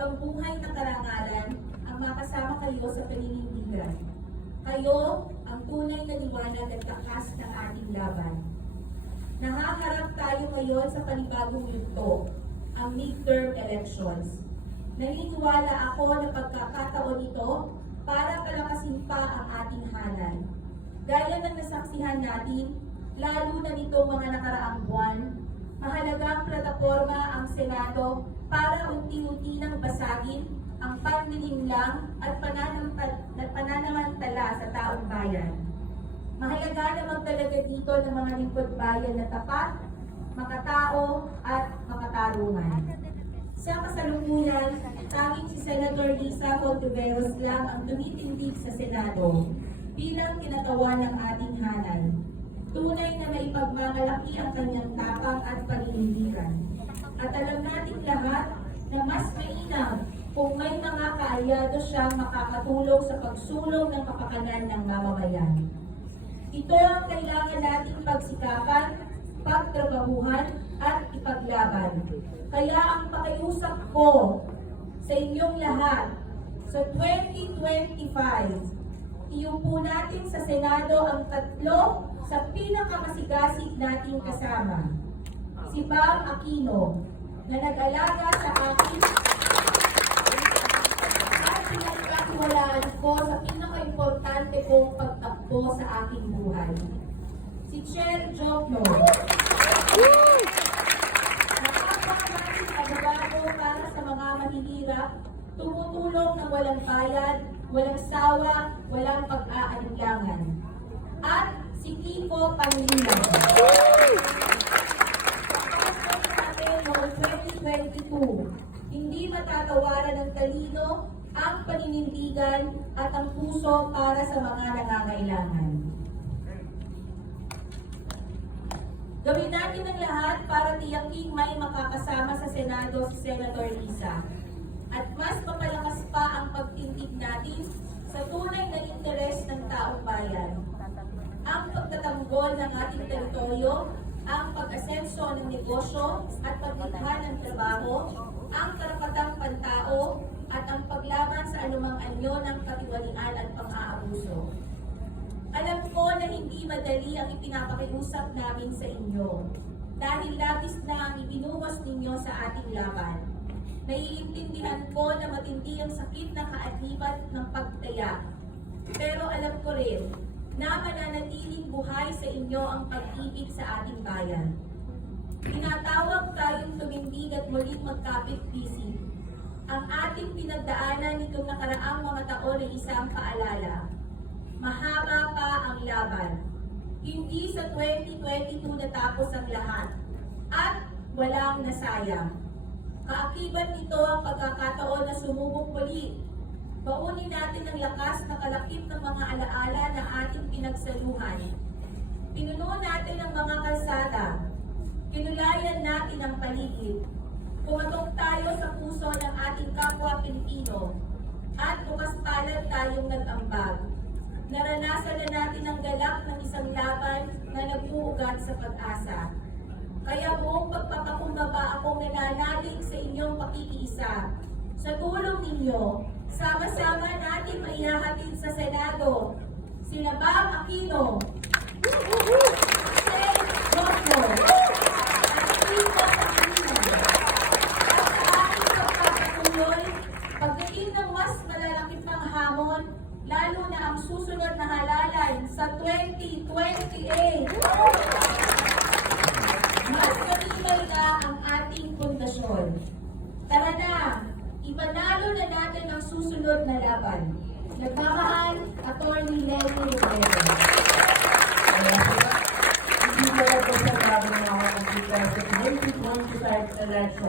habang buhay na karangalan ang makasama kayo sa paninindigan. Kayo ang tunay na liwanag at lakas ng ating laban. Nahaharap tayo ngayon sa panibagong yugto, ang midterm elections. Naniniwala ako na pagkakataon ito para palakasin pa ang ating hanay. Gaya ng nasaksihan natin, lalo na nitong mga nakaraang buwan, mahalagang plataporma ang Senado para unti-unti nang basagin ang panlilinlang at pananamantala sa taong bayan. Mahalaga na magdalaga dito ng mga lingkod bayan na tapat, makatao at makatarungan. Sa kasalukuyan, tanging si Senator Lisa Hontiveros lang ang tumitindig sa Senado bilang kinatawan ng ating hanay. Tunay na maipagmamalaki ang kanyang tapang at paninindigan. At alam natin lahat na mas mainam kung may mga kaalyado siyang makakatulong sa pagsulong ng kapakanan ng mamamayan. Ito ang kailangan nating pagsikapan, pagtrabahuhan at ipaglaban. Kaya ang pakiusap ko sa inyong lahat, sa 2025, iupo natin sa Senado ang tatlo sa pinakamasigasig nating kasama. Si Bam Aquino, na nag-alaga sa akin at pinagkatiwalaan ko sa pinaka-importante kong pagtakbo sa aking buhay. Si Cher Jokno, napakamaraming abogado para sa mga mahihirap, tumutulong ng walang bayad, walang sawa, walang pag-aalinlangan. At si Kiko Pangilinan. Noong 2022, hindi matatawaran ng talino ang paninindigan at ang puso para sa mga nangangailangan. Gawin natin ang lahat para tiyaking may makakasama sa Senado si Senator Lisa. At mas mapalakas pa ang pagtindig natin sa tunay na interes ng taong bayan. Ang pagtatanggol ng ating teritoryo, ang pag-asenso ng negosyo at paglikha ng trabaho, ang karapatang pantao, at ang paglaban sa anumang anyo ng katiwalian at pang-aabuso. Alam ko na hindi madali ang ipinapakiusap namin sa inyo dahil labis na ang ibinuhos ninyo sa ating laban. Naiintindihan ko na matindi ang sakit ng kaalibat ng pagtaya. Pero alam ko rin na mananatiling buhay sa inyo ang pag-ibig sa ating bayan. Tinatawag tayong tumindig at muling magkapit-bisig. Ang ating pinagdaanan nitong nakaraang mga taon ay isang paalala. Mahaba pa ang laban. Hindi sa 2022 natapos ang lahat. At walang nasayang. Kaakibat nito ang pagkakataon na sumubok muli. Baunin natin ang lakas na kalakip ng mga alaala na ating pinagsaluhan. Pinuno natin ang mga kalsada. Kinulayan natin ang paligid. Kumatok tayo sa puso ng ating kapwa Pilipino. At bukas palad tayong nag-ambag. Naranasan na natin ang galak ng isang laban na nag-uugat sa pag-asa. Kaya buong pagpapakumbaba akong nananalig sa inyong pakikiisa. Sa tulong ninyo, sama-sama natin maihahatid sa Senado sila Bam Aquino, Cher Jokno, at Kiko Pangilinan. At sa ating pagpapatuloy, pagdating ng mas malalaki pang hamon, lalo na ang susunod na halalan sa 2028. Mas matibay na ang ating pundasyon. Tara na! Ipanalo na natin ang susunod na laban. Nagmamahal, Atty. Lenny Robredo. Hindi ko po sa sabi ng mga 2025 election.